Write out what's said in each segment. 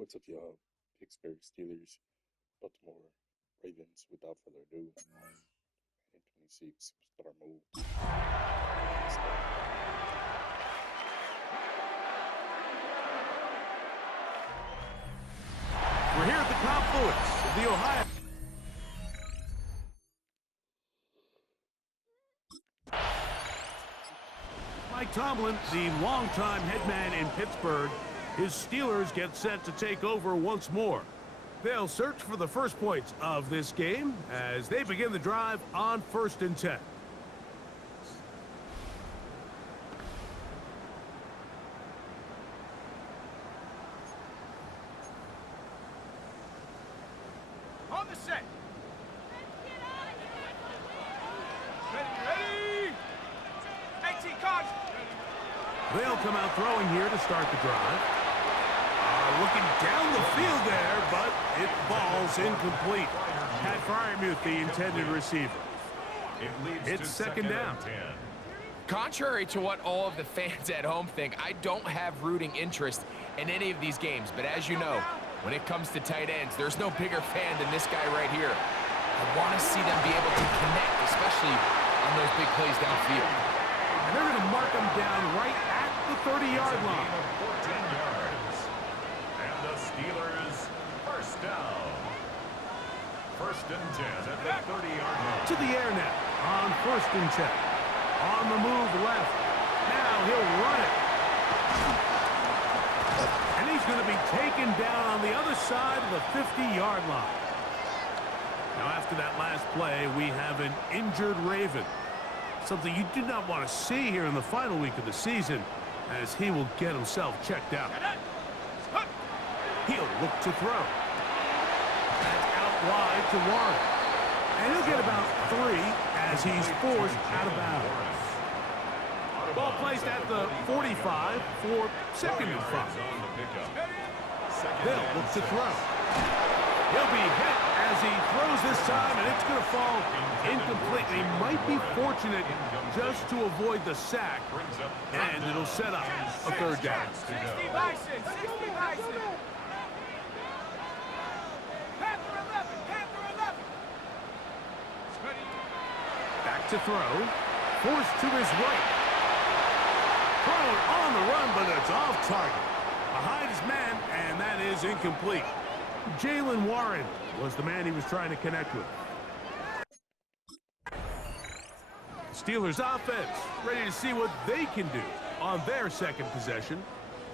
What's up, y'all? Pittsburgh Steelers, Baltimore Ravens. Without further ado, in 26 star move. We're here at the confluence of the Ohio. Mike Tomlin, the longtime head man in Pittsburgh, his Steelers get set to take over once more. They'll search for the first points of this game as they begin the drive on 1st and 10. On the set. Ready. 18 cards. They'll come out throwing here to start the drive. Looking down the field there, but it falls incomplete. Pat Fryermuth, the intended receiver. It's second down. Contrary to what all of the fans at home think, I don't have rooting interest in any of these games. But as you know, when it comes to tight ends, there's no bigger fan than this guy right here. I want to see them be able to connect, especially on those big plays downfield. And they're going to mark them down right at the 30-yard line. 14 yards. And the Steelers first down. 1st and 10 at the 30-yard line. To the air now on 1st and 10. On the move left. Now he'll run it. And he's going to be taken down on the other side of the 50-yard line. Now after that last play, we have an injured Raven. Something you do not want to see here in the final week of the season, as he will get himself checked out. He'll look to throw. That's out wide to Warren. And he'll get about 3 as he's forced out of bounds. Ball placed at the 45 for 2nd and 5. They'll look to throw. He'll be hit as he throws this time, and it's going to fall incomplete. He might be fortunate just to avoid the sack, and it'll set up a 3rd down. 60 Bison, 60 Bison. Panther 11. Back to throw. Forced to his right. Thrown on the run, but it's off target. Behind his man, and that is incomplete. Jalen Warren was the man he was trying to connect with. Steelers offense ready to see what they can do on their 2nd possession.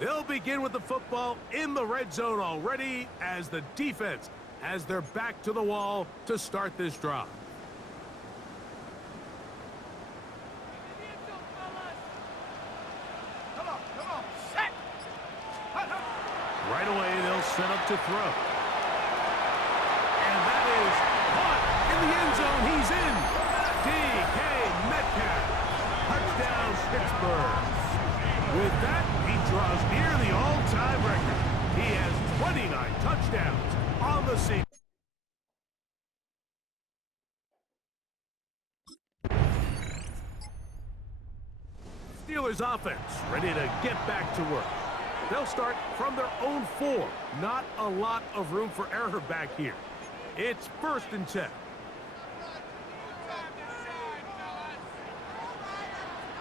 They'll begin with the football in the red zone already as the defense has their back to the wall to start this drive. Come on, set. Right away, they'll set up to throw. And that is caught in the end zone. He's in. D.K. Metcalf. Touchdown, Pittsburgh. With that, he draws near the all-time record. He has 29 touchdowns on the season. Steelers offense ready to get back to work. They'll start from their own 4. Not a lot of room for error back here. It's 1st and 10.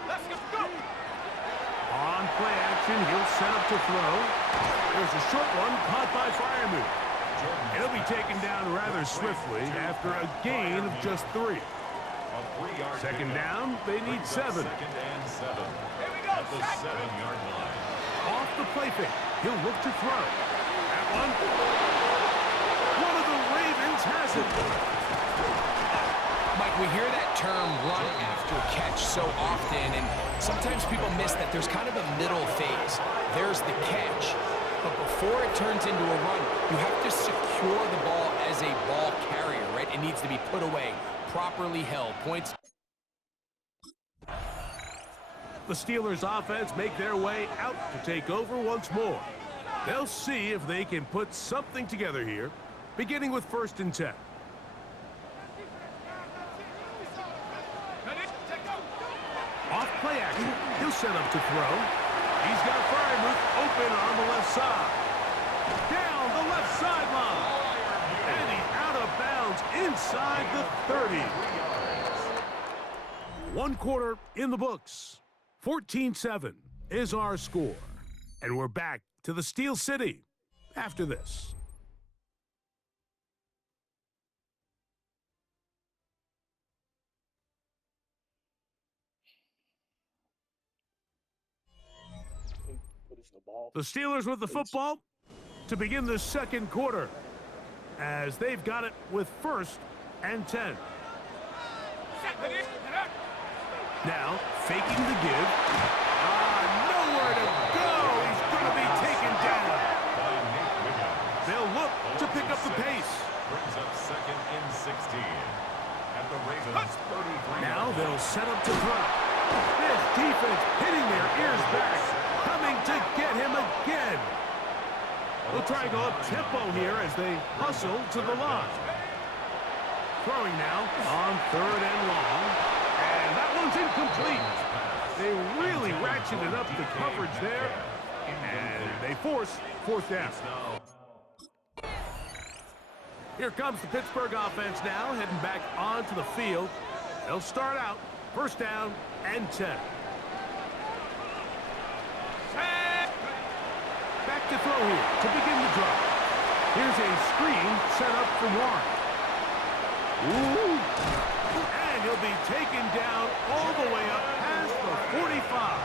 Let's go. On play action, he'll set up to throw. There's a short one caught by Fryermuth. He'll be taken down rather swiftly after a gain of just 3. 2nd down, they need 7. 2nd and 7. Here we go. At the 7-yard line. Off the play fake, he'll look to throw. That one. One of the Ravens has it. Mike, we hear that term run after catch so often, and sometimes people miss that there's kind of a middle phase. There's the catch, but before it turns into a run, you have to secure the ball as a ball carrier, right? It needs to be put away, properly held. Points. The Steelers offense make their way out to take over once more. They'll see if they can put something together here, beginning with 1st and 10. Off play action, he'll set up to throw. He's got Fryermuth open on the left side. Down inside the 30. 1 quarter in the books. 14-7 is our score. And we're back to the Steel City after this. What is the ball? The Steelers with the football to begin the second quarter, as they've got it with 1st and 10. Now, faking the give. Nowhere to go. He's going to be taken down. They'll look to pick up the pace. Brings up 2nd and 16. At the Ravens 33. Now they'll set up to throw. This defense hitting their ears back, coming to get him again. They'll try and go up tempo here as they hustle to the line. Throwing now on 3rd and long. And that one's incomplete. They really ratcheted up the coverage there. And they force 4th down. Here comes the Pittsburgh offense now, heading back onto the field. They'll start out 1st down and 10. Back to throw here to begin the drive. Here's a screen set up for Warren. Ooh. And he'll be taken down all the way up past the 45.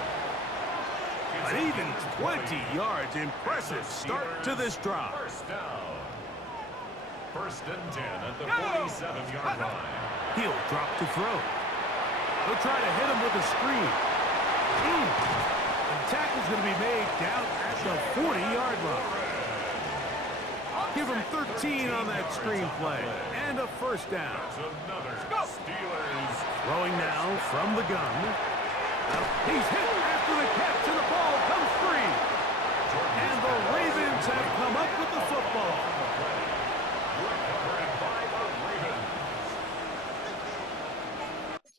An even 20 yards. Impressive start to this drive. 1st down. 1st and 10 at the 47-yard line. He'll drop to throw. They'll try to hit him with a screen. The tackle's going to be made down at the 40-yard line. Give him 13 on that screen play. And a 1st down. Another Steelers. Throwing now from the gun. He's hit after the catch, and the ball comes free. And the Ravens have come up with the football. Recovered by the Ravens.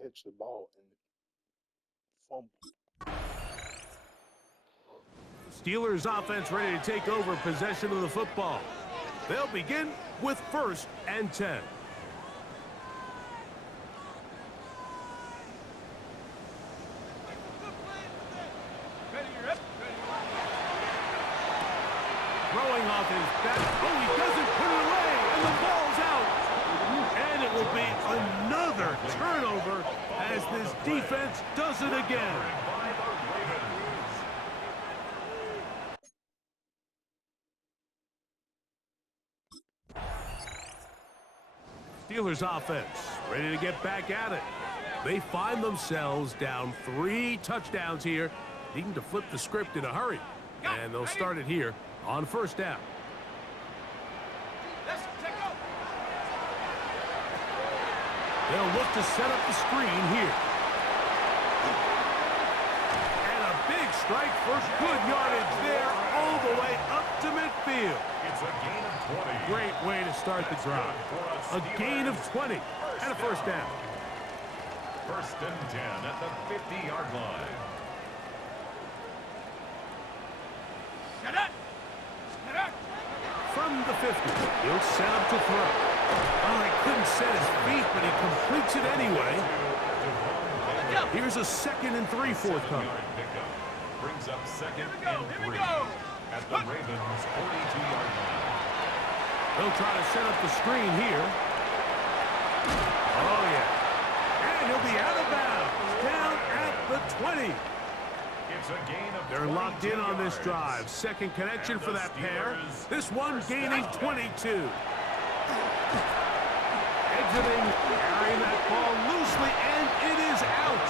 Catch the ball and fumble. Steelers offense ready to take over possession of the football. They'll begin with 1st and 10. Throwing off his back. Oh, he doesn't put it away, and the ball's out. And it will be another turnover as this defense does it again. Steelers offense ready to get back at it. They find themselves down 3 touchdowns here, needing to flip the script in a hurry. And they'll start it here on 1st down. They'll look to set up the screen here. And a big strike for good yardage there all the way up to midfield. It's a gain of 20. Great way to start the drive. A gain of 20 and a 1st down. 1st and 10 at the 50-yard line. From the 50, he'll set up to throw. Oh, he couldn't set his feet, but he completes it anyway. Here's a 2nd and 3 forthcoming. Brings up 2nd and 3 at the Ravens' 42-yard line. They'll try to set up the screen here. Oh, yeah. And he'll be out of bounds, down at the 20. It's a gain of They're locked in on this drive. 2nd connection for that pair. This one gaining 22. Exiting, carrying that ball loosely, and it is out.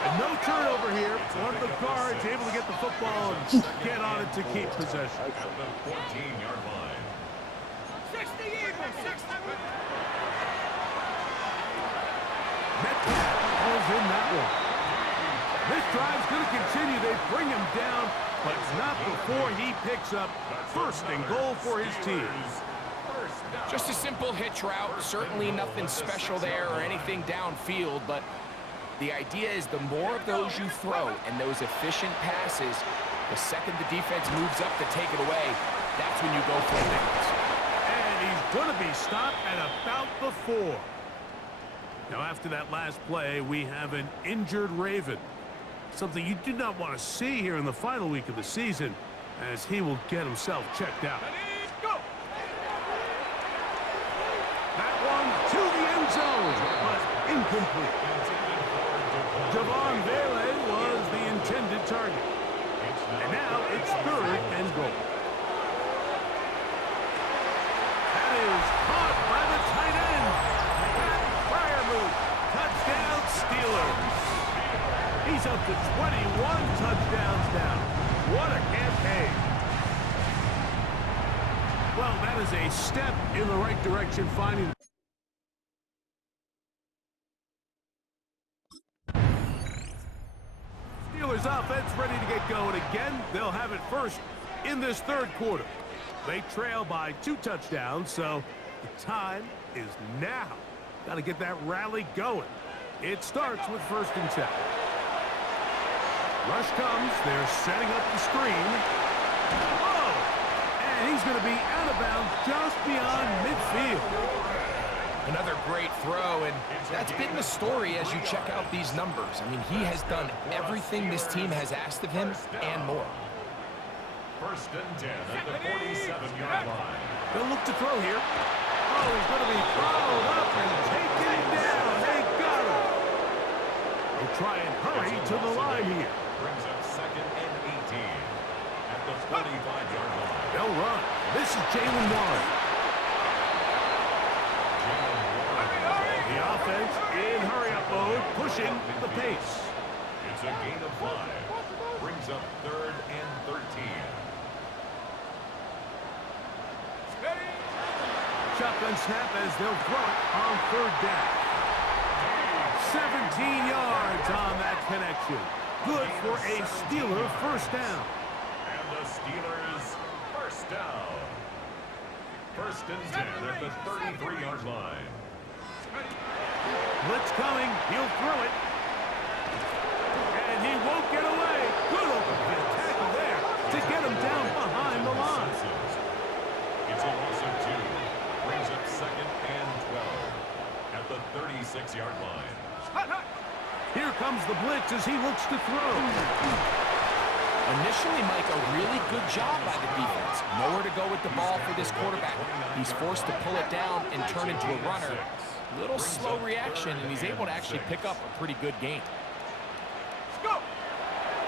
And no turnover here. One of the guards able to get the football and get on it to keep possession. at the 14-yard line. 60 Eagles, 60. Metcalf calls in that one. This drive's going to continue. They bring him down, but not before he picks up 1st and goal for his team. Just a simple hitch route. Certainly nothing special there or anything downfield, but the idea is the more of those you throw and those efficient passes, the second the defense moves up to take it away, that's when you go for it. And he's going to be stopped at about the 4. Now, after that last play, we have an injured Raven. Something you do not want to see here in the final week of the season, as he will get himself checked out. That one to the end zone, but incomplete. Javon Vele was the intended target. And now it's 3rd and goal. That is caught by the tight end. That fire move. Touchdown Steelers. He's up to 21 touchdowns now. What a campaign. Well, that is a step in the right direction, finding... Steelers offense ready to get going again. They'll have it first in this 3rd quarter. They trail by 2 touchdowns, so the time is now. Got to get that rally going. It starts with 1st and 10. Rush comes. They're setting up the screen. Whoa! And he's going to be out of bounds just beyond midfield. Another great throw, and that's been the story as you check out these numbers. I mean, he has done everything this team has asked of him and more. 1st and 10 at the 47-yard line. They'll look to throw here. Oh, he's going to be followed up and taken down. They got him. They'll try and hurry to the line here. Brings up 2nd and 18 at the 45-yard line. They'll run. This is Jalen Warren. The offense in hurry-up mode, pushing the pace. It's a gain of 5. Brings up 3rd and 13. Shotgun snap as they'll throw it on 3rd down. 17 yards on that connection. Good for a Steeler 1st down. And the Steelers 1st down. 1st and 10 at the 33-yard line. Blitz coming. He'll throw it. And he won't get away. Good open field tackle there to get him down behind the line. It's a loss of 2. Brings up 2nd and 12 at the 36-yard line. Here comes the blitz as he looks to throw. Initially, Mike, a really good job by the defense. Nowhere to go with the ball for this quarterback. He's forced to pull it down and turn into a runner. Little slow reaction, and he's able to actually pick up a pretty good game. Go!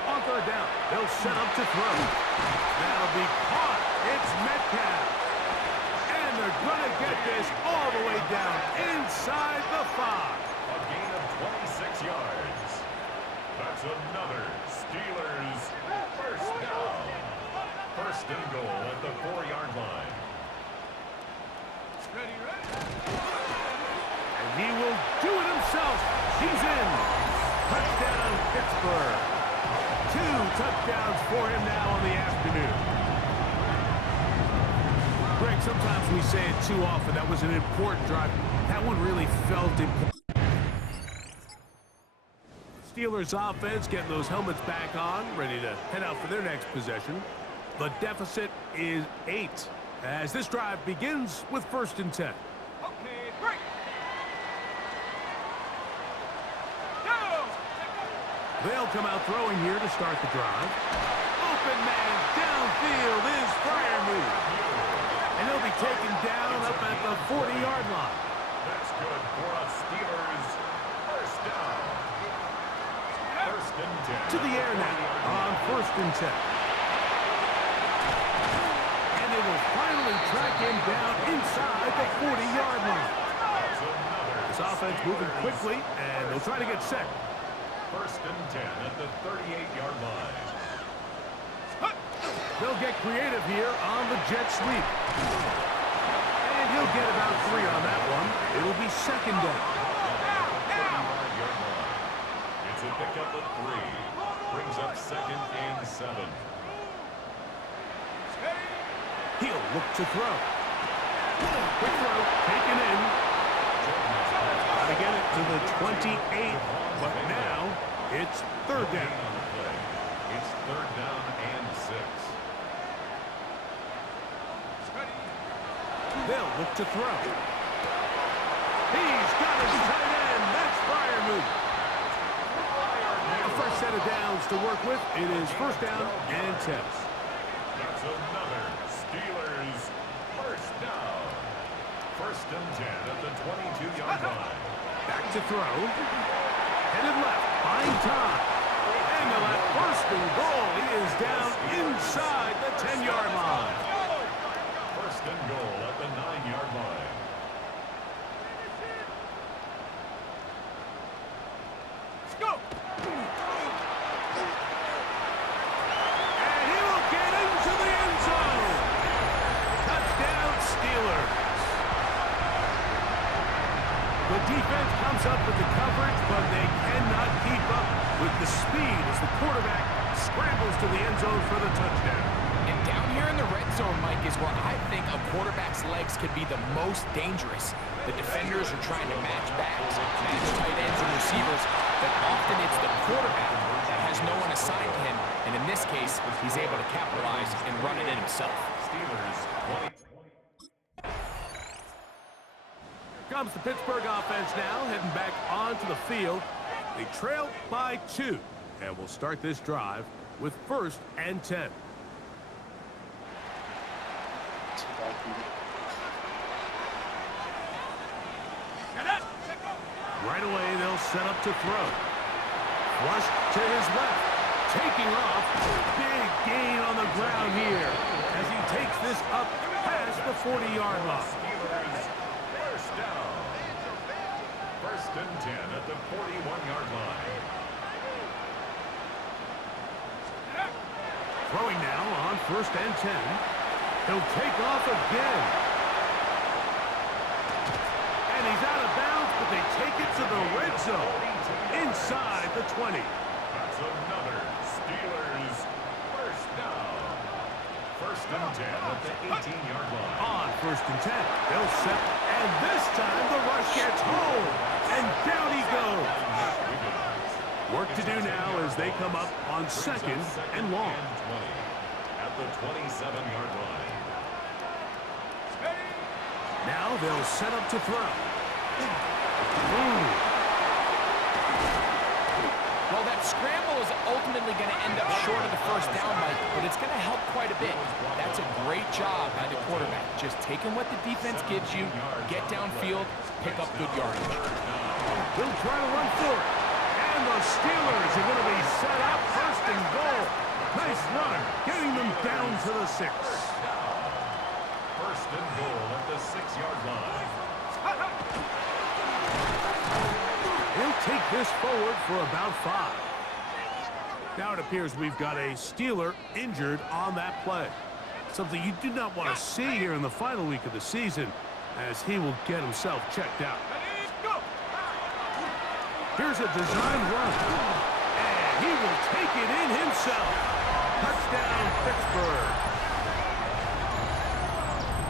On 3rd down, they'll set up to throw. That'll be caught. It's Metcalf. And they're going to get this all the way down inside the 5. A gain of 26 yards. That's another Steelers 1st down. 1st and goal at the 4-yard line. Ready, ready. And he will do it himself. He's in. Touchdown, Pittsburgh. 2 touchdowns for him now on the afternoon. Greg, sometimes we say it too often. That was an important drive. That one really felt important. Steelers offense getting those helmets back on, ready to head out for their next possession. The deficit is 8 as this drive begins with 1st and 10. Okay, break. They'll come out throwing here to start the drive. Open man downfield is Freiermuth. And he'll be taken down up at the 40-yard line. That's good for a Steelers 1st down. 1st and 10. To the air now on 1st and 10. And they will finally track him down inside the 40-yard line. This offense moving quickly, and they'll try to get set. 1st and 10 at the 38-yard line. They'll get creative here on the jet sweep. And he'll get about 3 on that one. It'll be 2nd down. 35-yard line. It's a pickup of 3. Brings up 2nd and 7. He'll look to throw. Quick throw, taken in. Got to get it to the 28, but now it's 3rd down. It's 3rd down and 6. They'll look to throw. He's got his tight end. That's Freiermuth. A fresh set of downs to work with. It is first down and 10. That's another Steelers first down. First and 10 at the 22-yard line. Back to throw. Headed left. Buying time. Angle at first and goal. He is down inside the 10-yard line. First and goal at the 9-yard line. Let's go. And he will get into the end zone. Touchdown, Steelers. The defense comes up with the coverage, but they cannot keep up with the speed as the quarterback scrambles to the end zone for the touchdown. And down here in the red zone, Mike, is where I think a quarterback's legs could be the most dangerous. The defenders are trying to match backs, match tight ends and receivers, but often it's the quarterback that has no one assigned to him, and in this case, he's able to capitalize and run it in himself. Steelers 20. Here comes the Pittsburgh offense now, heading back onto the field. They trail by 2, and will start this drive with first and 10. Right away, they'll set up to throw. Flush to his left. Taking off. Big gain on the ground here as he takes this up past the 40-yard line. Steelers first down. First and 10 at the 41-yard line. Throwing now on first and 10. He'll take off again. And he's out of bounds, but they take it to the red zone. Inside the 20. That's another Steelers first down. First and 10 at the 18-yard line. On first and 10. They'll set. And this time the rush gets home. And down he goes. Work to do now as they come up on second and long. At the 27-yard line. Now they'll set up to throw. Well, that scramble is ultimately going to end up short of the first down, Mike, but it's going to help quite a bit. That's a great job by the quarterback. Just taking what the defense gives you, get downfield, pick up good yardage. He'll try to run for it. And the Steelers are going to be set up first and goal. Nice run, getting them down to the 6. First and goal at the 6-yard line. He'll take this forward for about 5. Now it appears we've got a Steeler injured on that play. Something you do not want to see here in the final week of the season, as he will get himself checked out. Here's a design run. And he will take it in himself. Touchdown, Pittsburgh.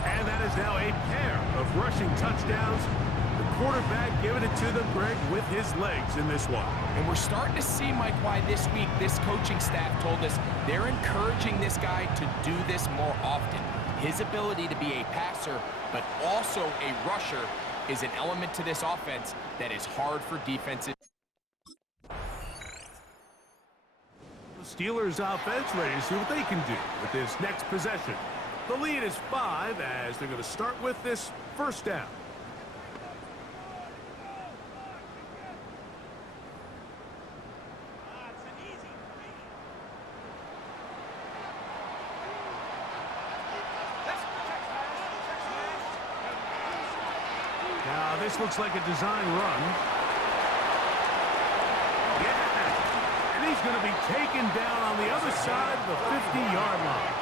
And that is now a pair of rushing touchdowns. The quarterback giving it to them, Greg, with his legs in this one. And we're starting to see, Mike, why this week this coaching staff told us they're encouraging this guy to do this more often. His ability to be a passer, but also a rusher, is an element to this offense that is hard for defenses. The Steelers offense ready to see what they can do with this next possession. The lead is 5 as they're going to start with this first down. Now this looks like a design run. Yeah, and he's going to be taken down on the other side of the 50-yard line.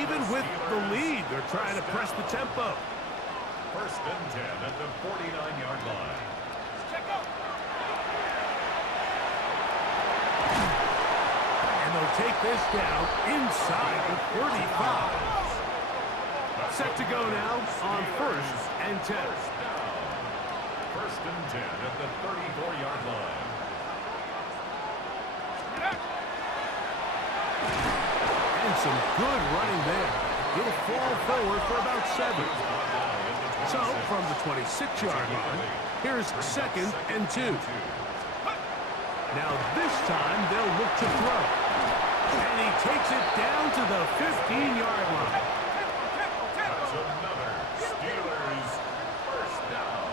Even with the lead, they're trying to press the tempo. First and 10 at the 49-yard line. And they'll take this down inside the 35. Set to go now on first and 10. First and 10 at the 34-yard line. And some good running there. He'll fall forward for about 7. So, from the 26-yard line, here's 2nd and 2. Now this time, they'll look to throw. And he takes it down to the 15-yard line. That's another Steelers first down.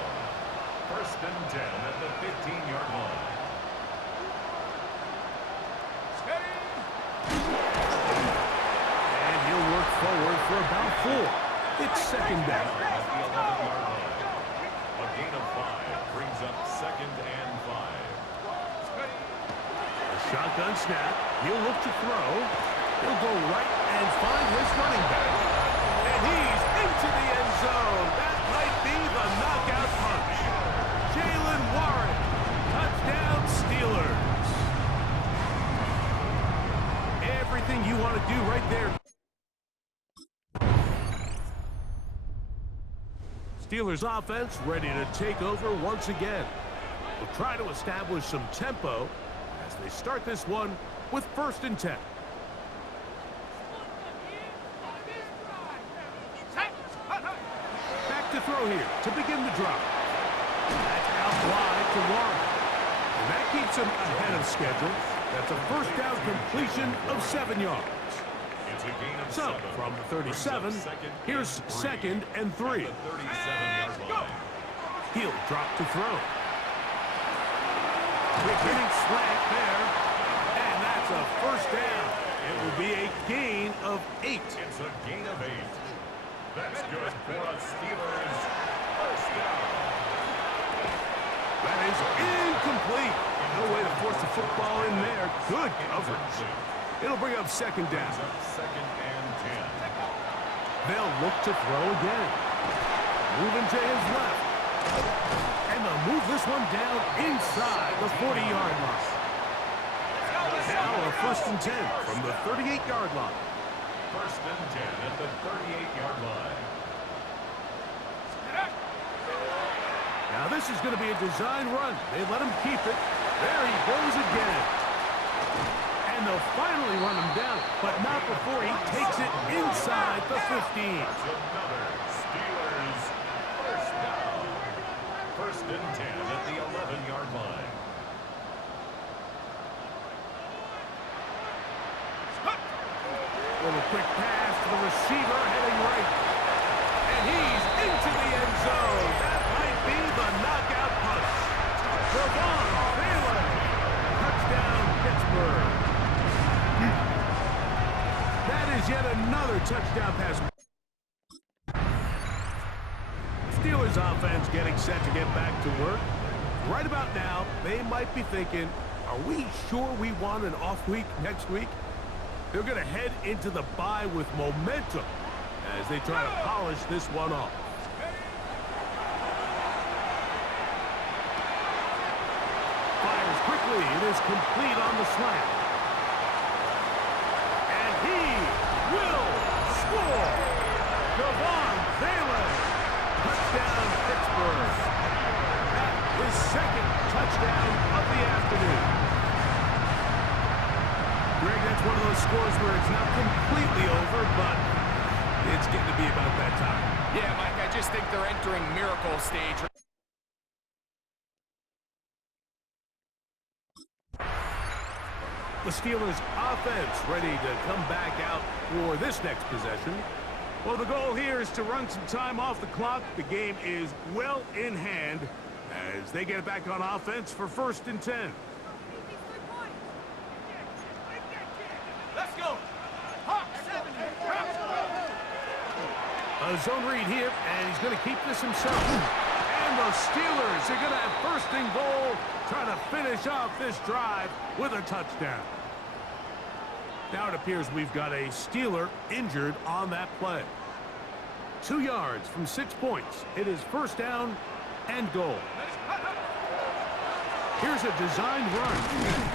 1st and 10 at the 15-yard line. And he'll work forward for about 4. It's 2nd down. At the 11-yard line. A gain of 5 brings up 2nd and 5. Shotgun snap. He'll look to throw. He'll go right and find his running back. And he's into the end zone. That might be the knockout punch. Jalen Warren. Touchdown Steelers. Everything you want to do right there. Steelers offense ready to take over once again. We'll try to establish some tempo as they start this one with 1st and 10. Back to throw here to begin the drive. That's out wide to Warren. And that keeps him ahead of schedule. That's a 1st down completion of 7 yards. It's a gain of So, 7. from the 37, here's 2nd and 3. At the 37-yard line. He'll drop to throw. Quick hitting slant there. And that's a 1st down. It will be a gain of 8. It's a gain of 8. That's good for a Steelers first down. That is incomplete. No way to force the football in there. Good coverage. It'll bring up 2nd down. Brings up 2nd and 10. They'll look to throw again. Moving to his left. And they'll move this one down inside the 40-yard line. Now a 1st and 10 from the 38-yard line. 1st and 10 at the 38-yard line. Now this is going to be a design run. They let him keep it. There he goes again. And they'll finally run him down, but not before he takes it inside the 15. That's another Steelers first down. 1st and 10 at the 11-yard line. Little quick pass to the receiver heading right. And he's into the end zone. That might be the knockout punch. Devon Bailey. Touchdown, Pittsburgh. That is yet another touchdown pass. Steelers offense getting set to get back to work. Right about now, they might be thinking, are we sure we want an off week next week? They're going to head into the bye with momentum as they try to polish this one off. Fires quickly. It is complete on the slant. And he will score. Devon Bailey. Touchdown, Pittsburgh. That is 2nd touchdown of the afternoon. Greg, that's one of those scores where it's not completely over, but it's getting to be about that time. Yeah, Mike, I just think they're entering miracle stage. The Steelers offense ready to come back out for this next possession. Well, the goal here is to run some time off the clock. The game is well in hand as they get back on offense for 1st and 10. Let's go. A zone read here, and he's going to keep this himself. And the Steelers are going to have 1st and goal, trying to finish off this drive with a touchdown. Now it appears we've got a Steeler injured on that play. 2 yards from 6 points. It is 1st down and goal. Here's a designed run,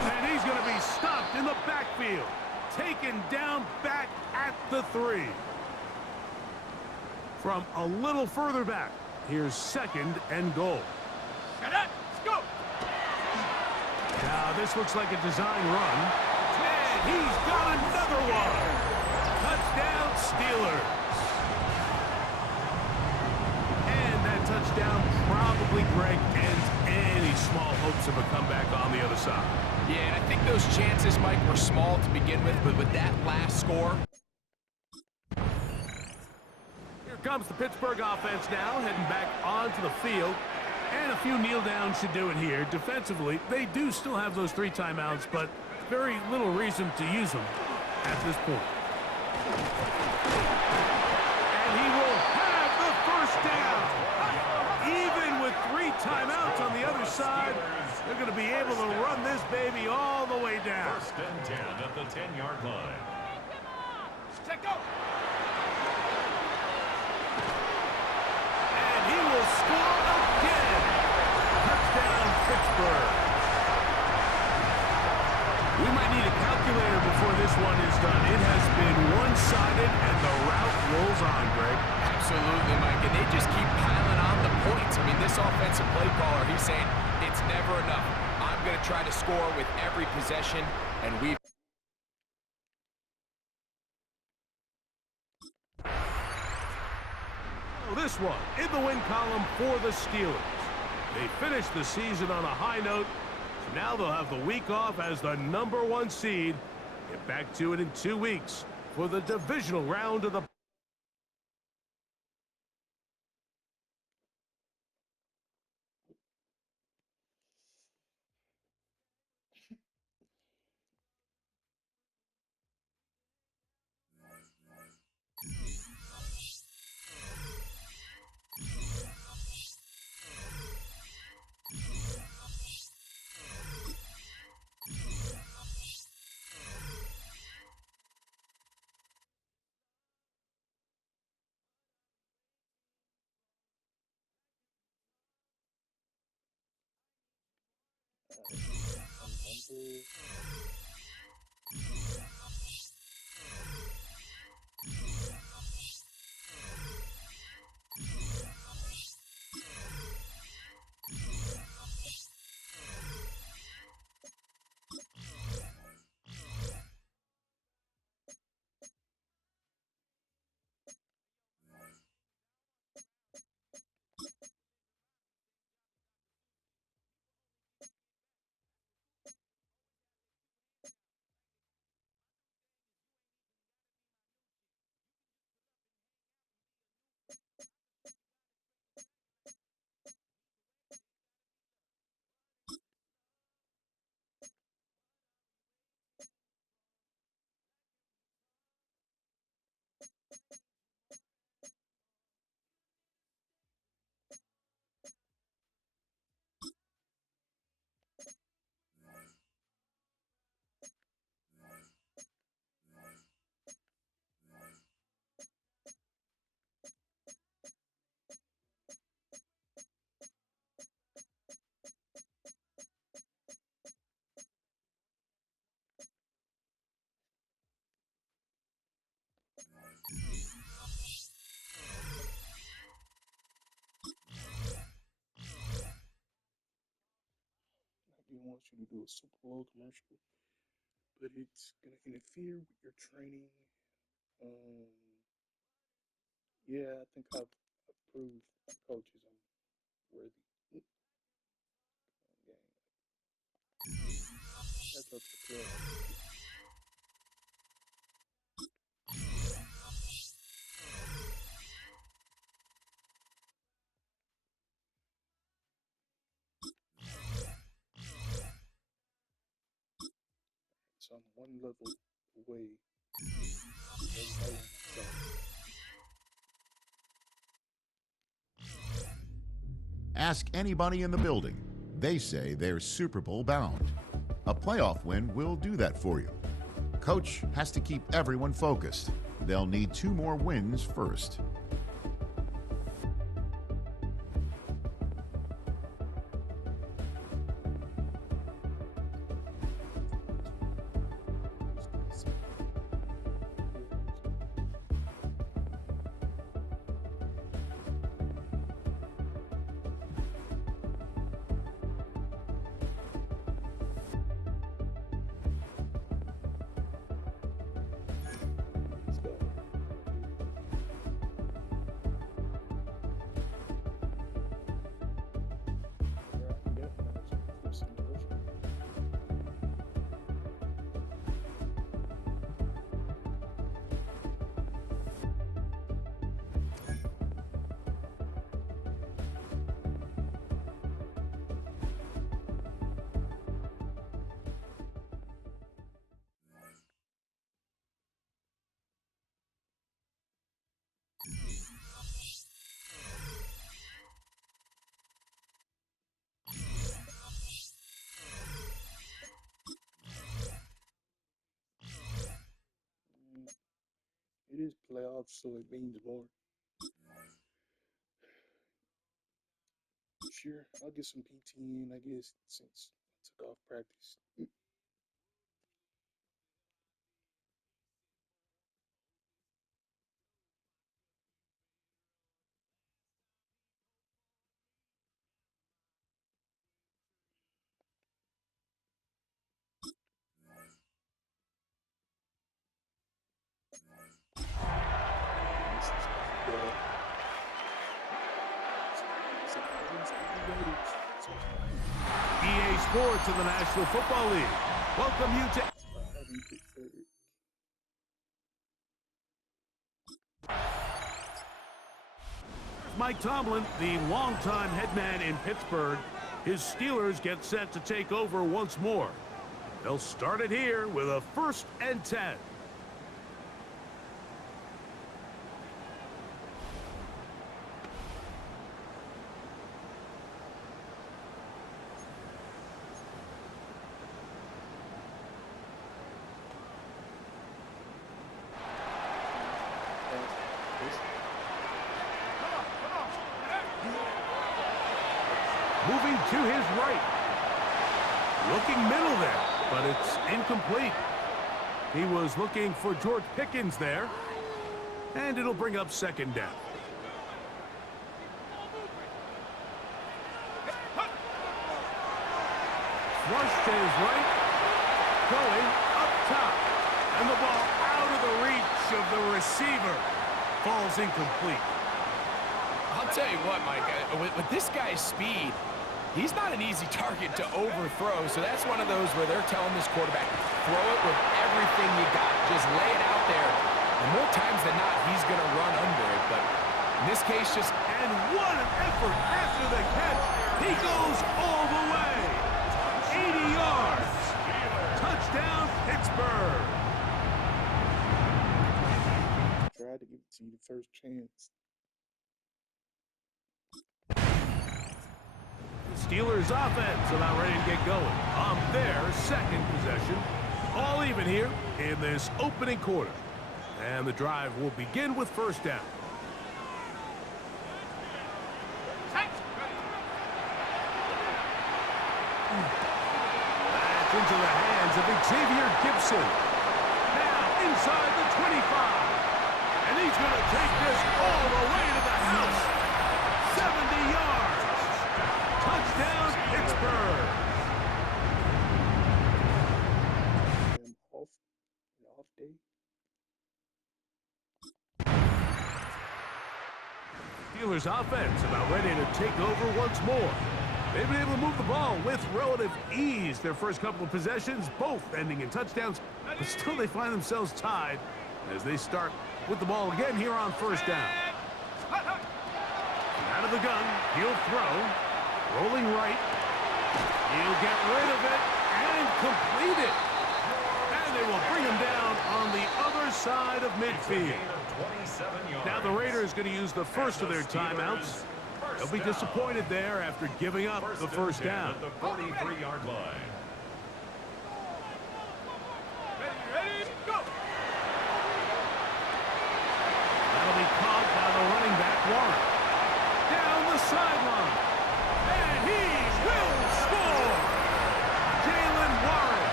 and he's going to be stopped in the backfield. Taken down back at the 3. From a little further back, here's 2nd and goal. Let's go. Now this looks like a design run. And he's got another one. Touchdown, Steelers. side. Yeah, and I think those chances, Mike, were small to begin with, but with that last score. Here comes the Pittsburgh offense now, heading back onto the field. And a few kneel downs should do it here. Defensively, they do still have those 3 timeouts, but very little reason to use them at this point. And he will have the first down. Even with 3 timeouts on the other side, they're going to be able to run this baby all the way down. First and 10 at the 10-yard line. Check go. And he will score again. Touchdown, Pittsburgh. We might need a calculator before this one is done. It has been one-sided, and the route rolls on, Greg. Absolutely, Mike, and they just keep piling on the points. I mean, this offensive play caller, he's saying it's never enough. I'm going to try to score with every possession, and we've... This one in the win column for the Steelers. They finished the season on a high note. So now they'll have the week off as the #1 seed. Get back to it in 2 weeks for the divisional round of the... He wants you to do a Super Bowl commercial, but it's gonna interfere with your training. Um, yeah, I think I've proved the coaches I'm worthy. That's up to the club. So I'm one level away from everybody on my side. Ask anybody in the building. They say they're Super Bowl bound. A playoff win will do that for you. Coach has to keep everyone focused. They'll need 2 more wins first. off, so it means more. Sure, I'll get some PT in, I guess, since I took off practice. EA Sports in the National Football League. Welcome you to Mike Tomlin, the longtime head man in Pittsburgh. His Steelers get set to take over once more. They'll start it here with a 1st and 10. Moving to his right. Looking middle there, but it's incomplete. He was looking for George Pickens there. And it'll bring up 2nd down. Flush to his right. Going up top. And the ball out of the reach of the receiver. Falls incomplete. I'll tell you what, Mike, with this guy's speed, he's not an easy target to overthrow, so that's one of those where they're telling this quarterback, throw it with everything you got. Just lay it out there. And more times than not, he's going to run under it. But in this case, just... And what an effort after the catch. He goes all the way. 80 yards. Touchdown, Pittsburgh. Tried to give it to you the first chance. Steelers offense about ready to get going on their 2nd possession. All even here in this opening quarter. And the drive will begin with 1st down. That's into the hands of Xavier Gibson. Now inside the 25. And he's going to take this all the way to the house. 70 yards. Touchdown, Pittsburgh. Off day. Steelers offense about ready to take over once more. They've been able to move the ball with relative ease their first couple of possessions, both ending in touchdowns, but still they find themselves tied as they start with the ball again here on 1st down. Out of the gun, he'll throw, rolling right, he'll get rid of it and complete it. And they will bring him down on the other side of midfield. Now the Raiders going to use the first of their timeouts. They'll be disappointed there after giving up the 1st down. The 43-yard line. Ready, go! That'll be caught by the running back, Warren. Down the sideline. And he will score! Jalen Warren.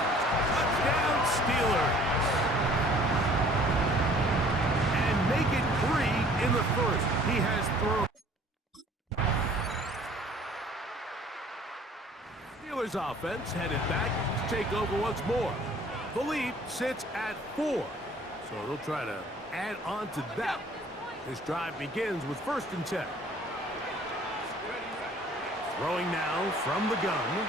Touchdown, Steelers. And make it 3 in the 1st. He has thrown. Steelers offense headed back to take over once more. The lead sits at 4. So they'll try to add on to that. This drive begins with 1st and 10. Throwing now from the gun.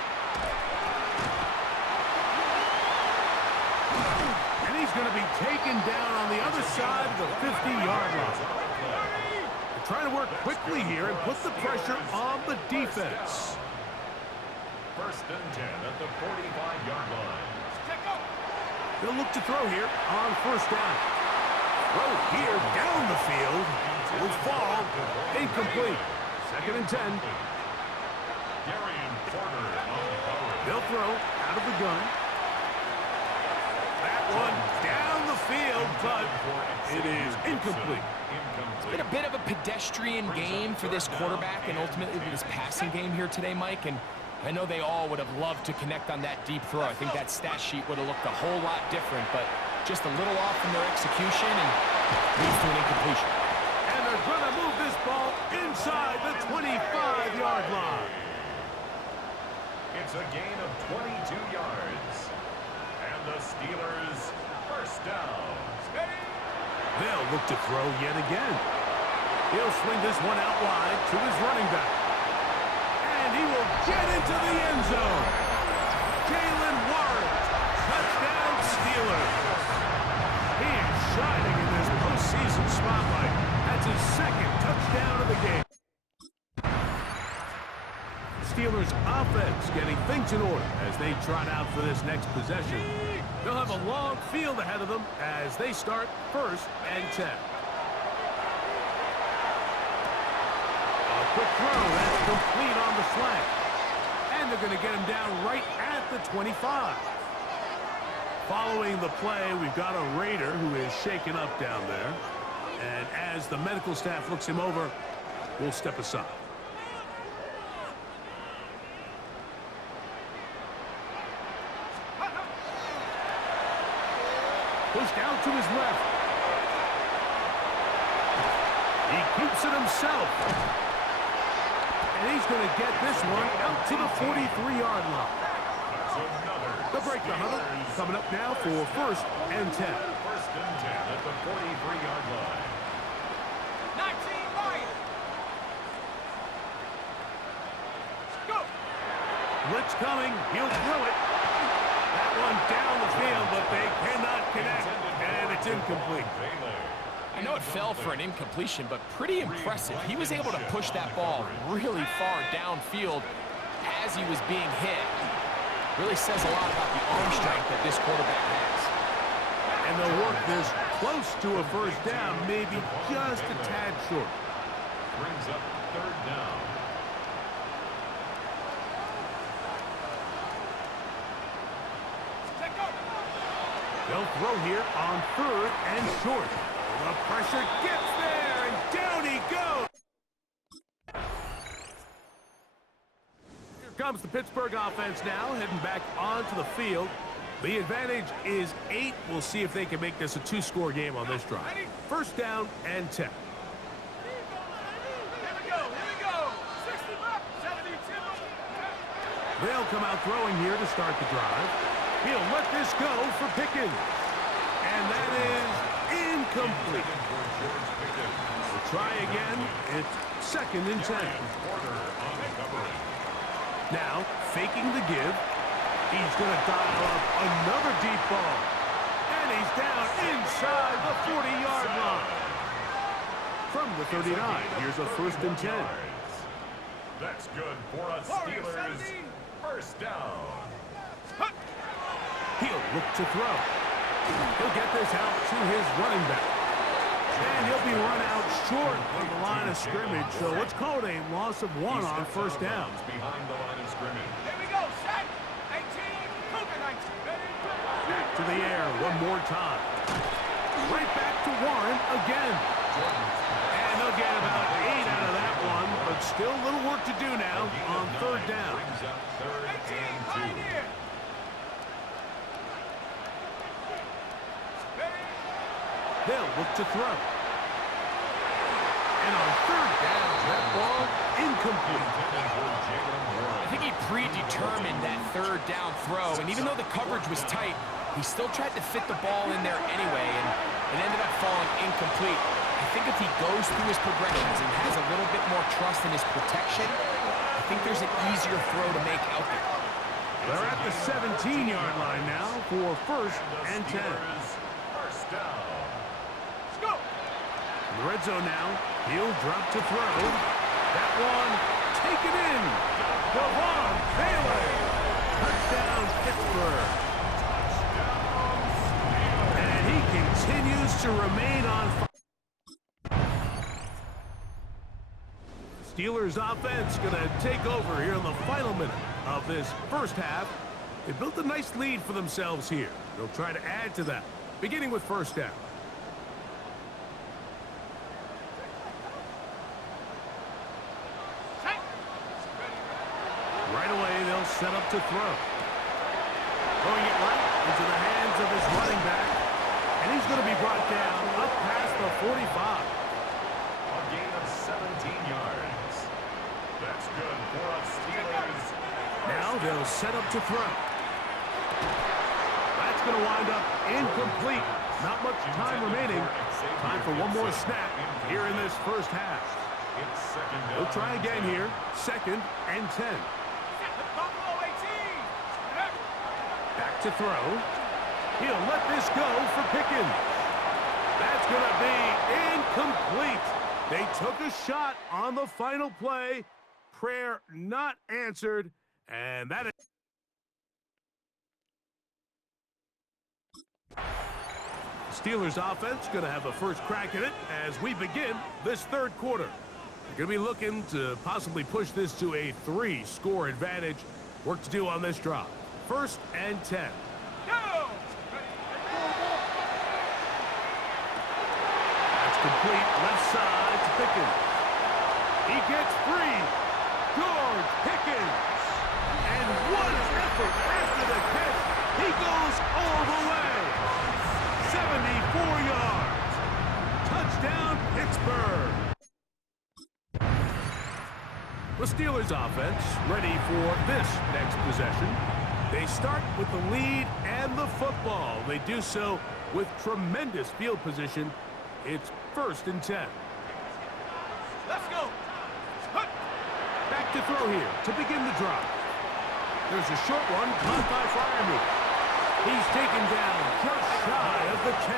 And he's going to be taken down on the other side of the 50-yard line. They're trying to work quickly here and put the pressure on the defense. 1st and 10 at the 45-yard line. They'll look to throw here on 1st down. Throw here down the field. Will fall. Incomplete. 2nd and 10. They'll throw out of the gun. That one down the field, but it is incomplete. It's been a bit of a pedestrian game for this quarterback and ultimately this passing game here today, Mike. And I know they all would have loved to connect on that deep throw. I think that stat sheet would have looked a whole lot different, but just a little off in their execution and leads to an incompletion. And they're going to move this ball inside the 25-yard line. It's a gain of 22 yards. And the Steelers first down. They'll look to throw yet again. He'll swing this one out wide to his running back. And he will get into the end zone. Jalen Warren, touchdown Steelers. He is shining in this postseason spotlight. That's his second touchdown of the game. Steelers offense getting things in order as they trot out for this next possession. They'll have a long field ahead of them as they start 1st and 10. A quick throw, that's complete on the slant. And they're going to get him down right at the 25. Following the play, we've got a Raider who is shaken up down there. And as the medical staff looks him over, we'll step aside. Pushed out to his left. He keeps it himself. And he's going to get this one out to the 43-yard line. They'll break the huddle. Coming up now for 1st and 10. 1st and 10 at the 43-yard line. 19 Lions. Go. Blitz coming. He'll throw it. That one down the field, but they cannot connect. And it's incomplete. I know it fell for an incompletion, but pretty impressive. He was able to push that ball really far downfield as he was being hit. Really says a lot about the arm strength that this quarterback has. And they'll work this close to a 1st down, maybe just a tad short. Brings up 3rd down. They'll throw here on 3rd and short. The pressure gets there, and down he goes. Here comes the Pittsburgh offense now, heading back onto the field. The advantage is 8. We'll see if they can make this a 2-score game on this drive. 1st down and 10. Here we go. 60 back, 72. They'll come out throwing here to start the drive. He'll let this go for Pickens. And that is incomplete. We'll try again. It's 2nd and 10. Now, faking the give. He's going to dial up another deep ball. And he's down inside the 40-yard line. From the 39, here's a 1st and 10. That's good for a Steelers 1st down. He'll look to throw. He'll get this out to his running back. And he'll be run out short of the line of scrimmage. So let's call it a loss of 1 on 1st down. Behind the line of scrimmage. Here we go. Set. 18. Cougar 19. Ready? Back to the air one more time. Right back to Warren again. And they'll get about 8 out of that one, but still a little work to do now on 3rd down. Brings up 3rd and 2. Right here. They'll look to throw. And on 3rd down, that ball incomplete. I think he predetermined that 3rd down throw, and even though the coverage was tight, he still tried to fit the ball in there anyway, and it ended up falling incomplete. I think if he goes through his progressions and has a little bit more trust in his protection, I think there's an easier throw to make out there. They're at the 17-yard line now for 1st and 10. 1st down. Let's go. In the red zone now, he'll drop to throw. That one taken in. Devon Bailey. Touchdown, Pittsburgh. And he continues to remain on fire. Steelers offense going to take over here in the final minute of this 1st half. They built a nice lead for themselves here. They'll try to add to that. beginning with first down. Right away, they'll set up to throw. Throwing it right into the hands of his running back. And he's going to be brought down up past the 45. A gain of 17 yards. That's good for us Steelers. Now they'll set up to throw. That's going to wind up incomplete. Not much time remaining. Time for one more snap here in this first half. We'll try again here. 2nd and 10. Back to throw. He'll let this go for Pickens. That's going to be incomplete. They took a shot on the final play. Prayer not answered. And that is... Steelers offense going to have the first crack at it as we begin this third quarter. They're going to be looking to possibly push this to a 3-score advantage. Work to do on this drive. 1st and 10. That's complete left side to Pickens. He gets free. George Pickens. And what an effort after the catch. He goes all the way. 74 yards. Touchdown, Pittsburgh. The Steelers offense ready for this next possession. They start with the lead and the football. They do so with tremendous field position. It's 1st and 10. Let's go. Back to throw here to begin the drive. There's a short one caught by Freiermuth. He's taken down just shy of the 10.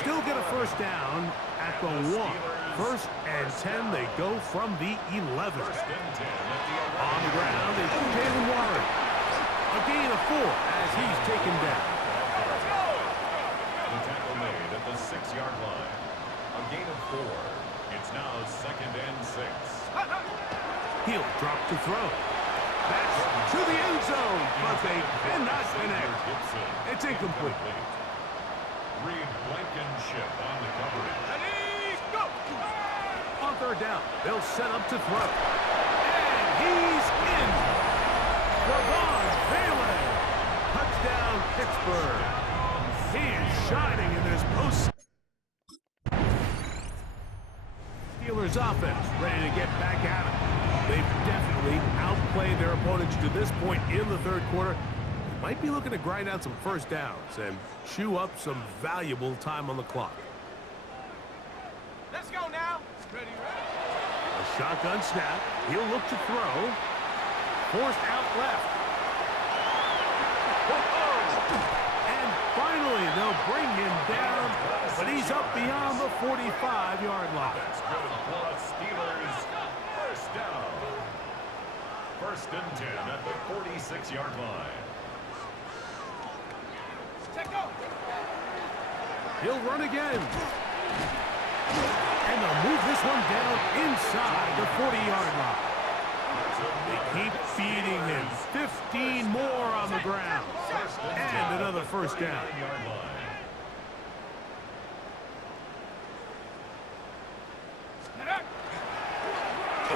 Still get a first down at the 1. 1st and 10, they go from the 11. On the ground is Jalen Warren. A gain of 4 as he's taken down. The tackle made at the 6-yard line. A gain of 4. It's now 2nd and 6. He'll drop to throw. That's to the end zone, but they cannot connect. It's incomplete. Reed Blankenship on the coverage. Ready, go. On 3rd down, they'll set up to throw. And he's in. Ravon Bailey. Touchdown, Pittsburgh. He is shining in this post. Steelers offense ready to get back at it. They've definitely outplayed their opponents to this point in the third quarter. They might be looking to grind out some first downs and chew up some valuable time on the clock. Let's go now. Ready. A shotgun snap. He'll look to throw. Forced out left. And finally, they'll bring him down, but he's up beyond the 45-yard line. That's good for us Steelers. First down. 1st and 10 at the 46-yard line. Check go. He'll run again. And they'll move this one down inside the 40-yard line. They keep feeding him. 15 more on the ground. And another first down.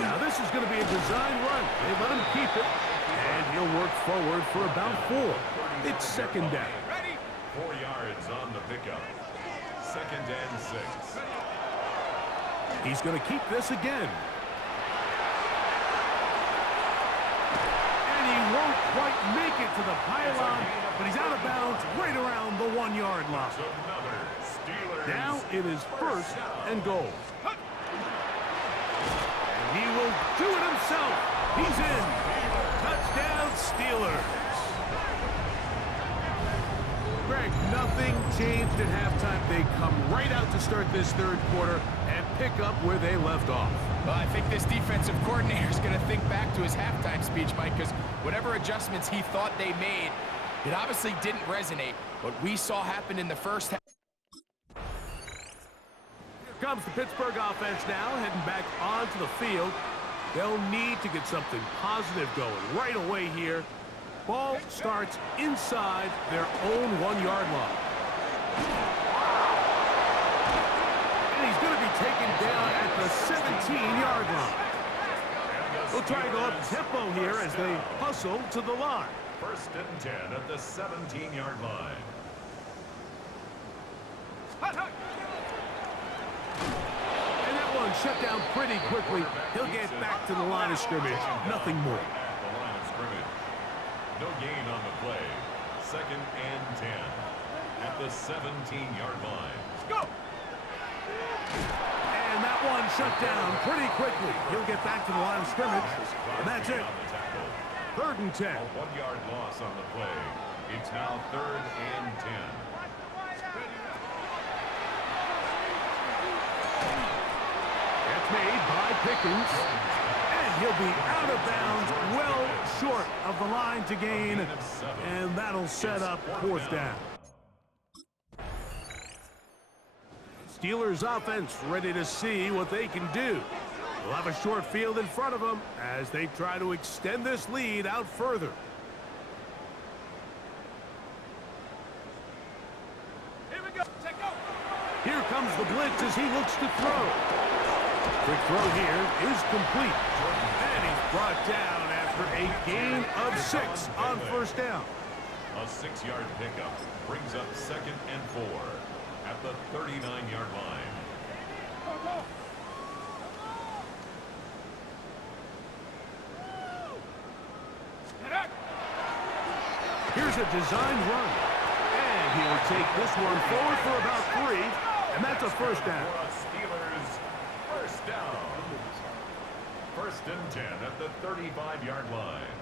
Now this is going to be a design run. They let him keep it. And he'll work forward for about 4. It's 2nd down. 4 yards on the pickup. 2nd and 6. He's going to keep this again. And he won't quite make it to the pylon, but he's out of bounds right around the 1-yard line. Now it is 1st and goal. And he will do it himself. He's in. Touchdown, Steelers. Greg, nothing changed at halftime. They come right out to start this third quarter and pick up where they left off. Well, I think this defensive coordinator is going to think back to his halftime speech, Mike, because whatever adjustments he thought they made, it obviously didn't resonate. What we saw happen in the first half. Here comes the Pittsburgh offense now, heading back onto the field. They'll need to get something positive going right away here. Ball starts inside their own 1-yard line. And he's going to be taken down at the 17-yard line. We'll try to go up-tempo here as they hustle to the line. First and 10 at the 17-yard line. And that one shut down pretty quickly. He'll get back to the line of scrimmage. Nothing more. At the line of scrimmage. No gain on the play. Second and 10 at the 17-yard line. Go! And that one shut down pretty quickly. He'll get back to the line of scrimmage. And that's it. Third and 10. A 1-yard loss on the play. It's now third and 10. That's made by Pickens. And he'll be out of bounds, well short of the line to gain. And that'll set up fourth down. Steelers offense ready to see what they can do. They'll have a short field in front of them as they try to extend this lead out further. Here we go. Take go. Here comes the blitz as he looks to throw. Quick throw here is complete. And he's brought down after a gain of 6 on first down. A 6-yard pickup brings up second and 4 at the 39-yard line. Here's a designed run. And he'll take this one forward for about 3. And that's a first down. Steelers first down. First and 10 at the 35-yard line.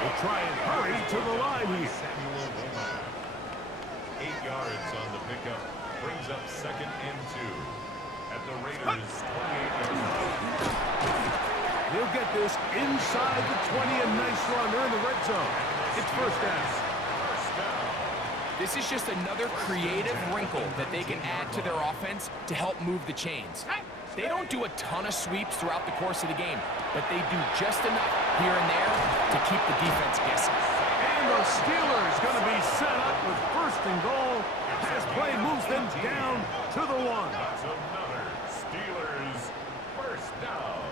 We'll try and hurry to the line here. 8 yards on the pickup brings up second and 2 at the Raiders' 28-yard line. He'll get this inside the 20, a nice run. They're in the red zone. It's first down. This is just another creative wrinkle that they can add to their offense to help move the chains. They don't do a ton of sweeps throughout the course of the game, but they do just enough here and there to keep the defense guessing. And the Steelers going to be set up with first and goal as play moves them down to the 1. That's another Steelers first down.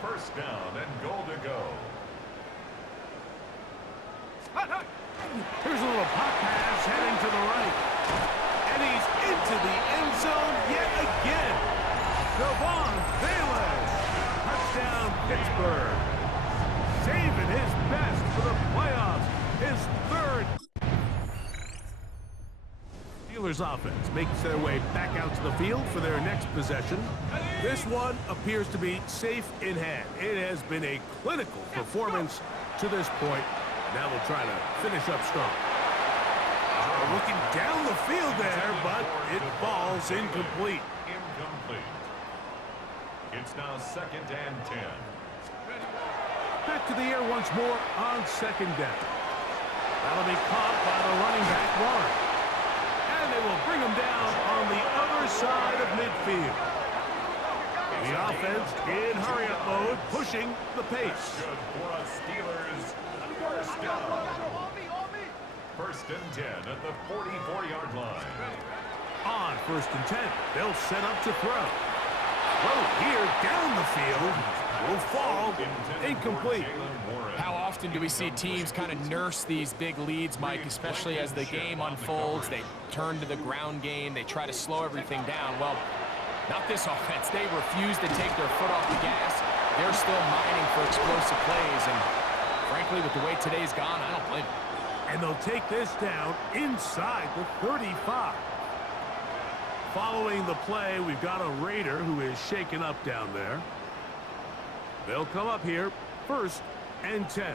First down and goal to go. Here's a little pop pass heading to the right. And he's into the end zone yet again. Devon Bailey. Touchdown, Pittsburgh. Saving his best for the playoffs. His third. Steelers offense makes their way back out to the field for their next possession. This one appears to be safe in hand. It has been a clinical performance to this point. Now they'll try to finish up strong. Looking down the field there, but it falls incomplete. Incomplete. It's now second and 10. Back to the air once more on second down. That'll be caught by the running back, Warren. And they will bring him down on the other side of midfield. The offense in hurry-up mode, pushing the pace. Good for a Steelers first down. First and 10 at the 44-yard line. On first and 10, they'll set up to throw. Throw here down the field. Will fall incomplete. How often do we see teams kind of nurse these big leads, Mike, especially as the game unfolds? They turn to the ground game. They try to slow everything down. Well, not this offense. They refuse to take their foot off the gas. They're still mining for explosive plays. And frankly, with the way today's gone, I don't blame them. And they'll take this down inside the 35. Following the play, we've got a Raider who is shaken up down there. They'll come up here, first and 10.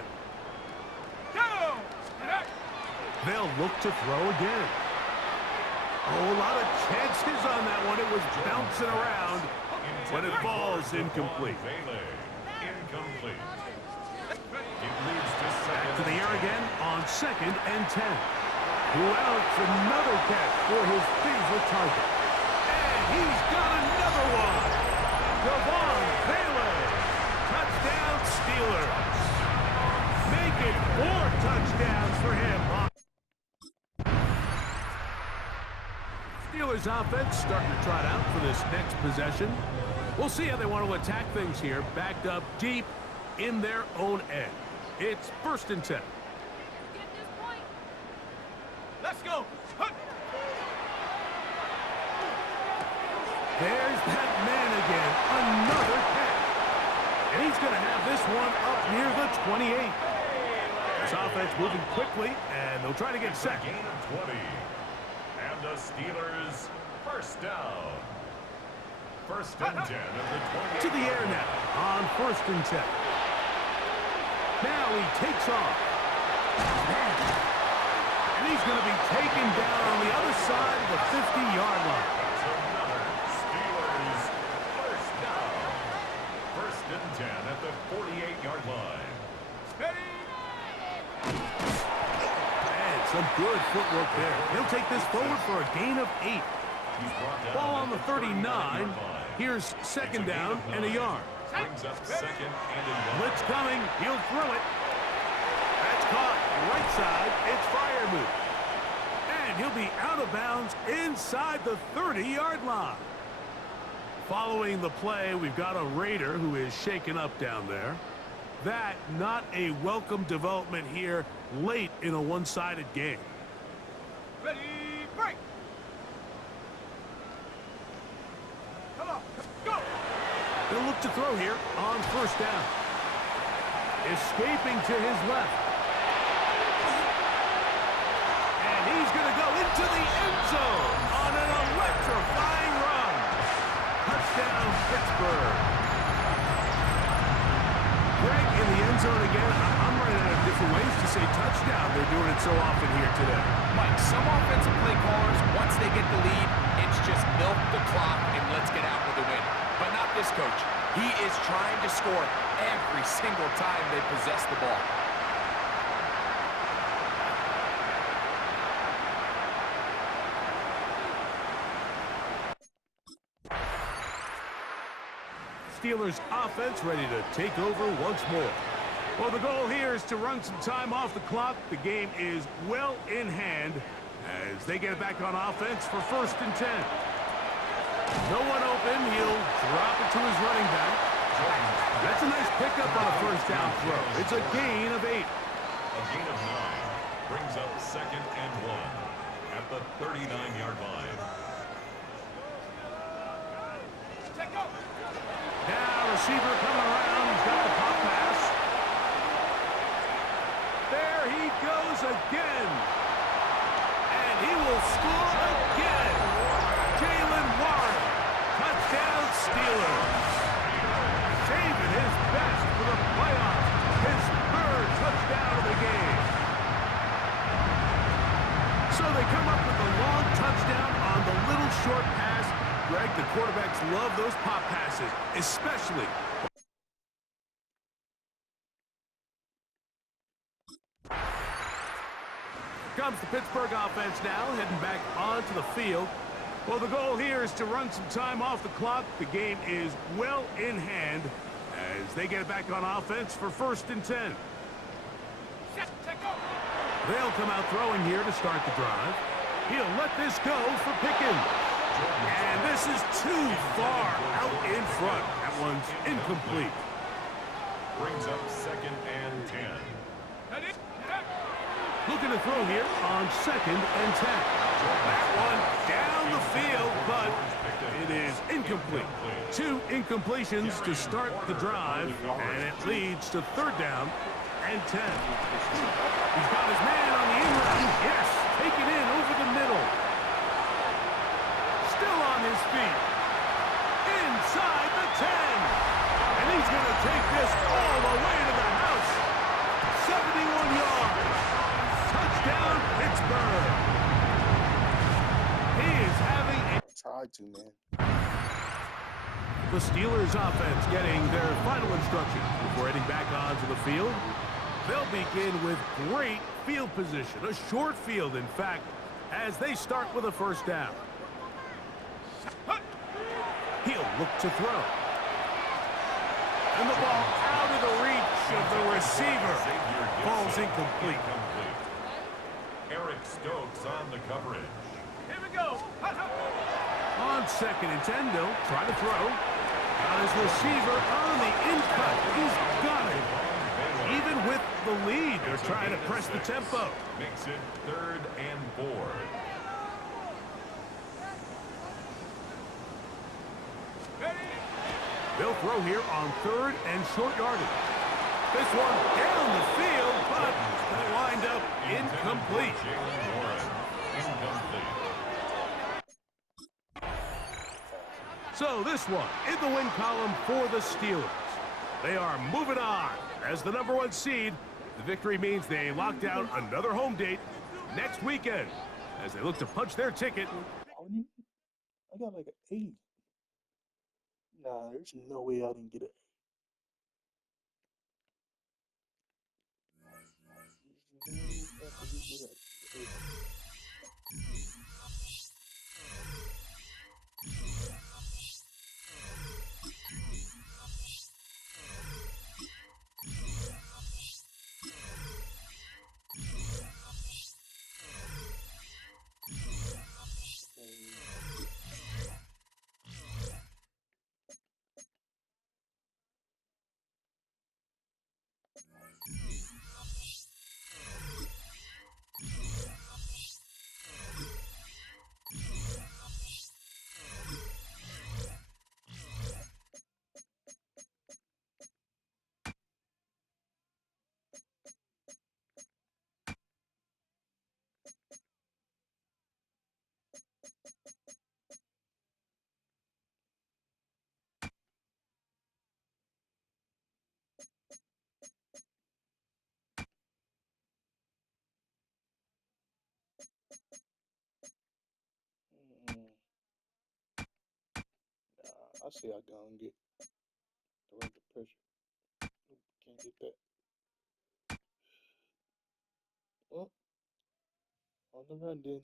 They'll look to throw again. Oh, a lot of chances on that one. It was bouncing around, but it falls incomplete. Incomplete. It leads to Back to second. the air again on second and 10. Who else? Another catch for his favorite target. And he's got another one. Devon Bailey. touchdowns for him. Steelers offense starting to trot out for this next possession. We'll see how they want to attack things here, backed up deep in their own end. It's 1st and 10. Let's go. There's that man again, another catch. And he's going to have this one up near the 28. This offense moving quickly, and they'll try to get set. Gain of 20. And the Steelers, 1st down. 1st and 10 of the 28. To the air now on 1st and 10. Now he takes off. And he's going to be taken down on the other side of the 50-yard line. That's another Steelers, 1st down. 1st and 10 at the 48-yard line. And some good footwork there. He'll take this forward for a gain of 8. Ball on the 39. Here's 2nd down and a yard. Brings up 2nd and a yard. Blitz coming. He'll throw it. That's caught. Right side. It's Freiermuth. And he'll be out of bounds inside the 30-yard line. Following the play, we've got a Raider who is shaken up down there. That not a welcome development here late in a one-sided game. Ready, break. Come on, go. They'll look to throw here on 1st down. Escaping to his left. And he's going to go into the end zone on an electrifying run. Touchdown, Pittsburgh. Greg, in the end zone again. I'm running out of different ways to say touchdown. They're doing it so often here today. Mike, some offensive play callers, once they get the lead, it's just milk the clock and let's get out with a win. But not this coach. He is trying to score every single time they possess the ball. Steelers offense ready to take over once more. Well, the goal here is to run some time off the clock. The game is well in hand as they get it back on offense for 1st and 10. No one open. He'll drop it to his running back. That's a nice pickup on a 1st down throw. It's a gain of 8. A gain of 9 brings up 2nd and 1 at the 39-yard line. Check go. Now receiver coming around. He's got the pop pass. There he goes again. And he will score again. Jalen Warren. Touchdown Steelers. Saving his best for the playoffs. His 3rd touchdown of the game. So they come up with a long touchdown on the little short pass. Greg, the quarterbacks love those pop passes, especially. Comes the Pittsburgh offense now, heading back onto the field. Well, the goal here is to run some time off the clock. The game is well in hand as they get it back on offense for 1st and 10. Set, check go. They'll come out throwing here to start the drive. He'll let this go for Pickens. And this is too far out in front. That one's incomplete. Brings up 2nd and 10. Ready, Looking to throw here on 2nd and 10. That one down the field, but it is incomplete. 2 incompletions to start the drive, and it leads to 3rd down and 10. He's got his man on the in route. Yes, take it in over the middle. Still on his feet. Inside the 10. And he's going to take this all the way to the house. 71 yards. Touchdown, Pittsburgh. He is having a... Tried to, man. The Steelers offense getting their final instructions before heading back onto the field. They'll begin with great field position. A short field, in fact, as they start with a 1st down. He'll look to throw. And the ball out of the reach of the receiver. Ball's incomplete. Eric Stokes on the coverage. Here we go. On 2nd and 10, they'll try to throw. Got his receiver on the in-cut. He's got it. Even with the lead, they're trying to press the tempo. Makes it 3rd and 4. They'll throw here on 3rd and short yardage. This one down the field, but it's going to wind up incomplete. Jalen Warren, incomplete. So this one in the win column for the Steelers. They are moving on as the #1 seed. The victory means they lock down another home date next weekend as they look to punch their ticket. I got like an 8. Nah, there's no way I didn't get an 8. I say I go and get the right pressure. Nope, can't get that. Well, on the run then.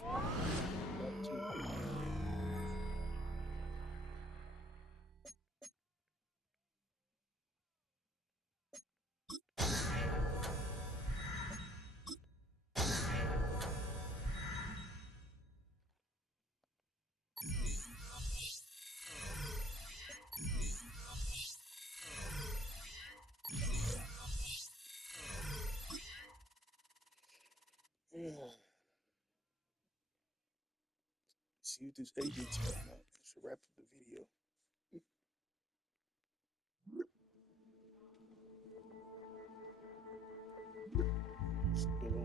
Got 2. Yeah. See what this agent's talking about. That should wrap up the video. Still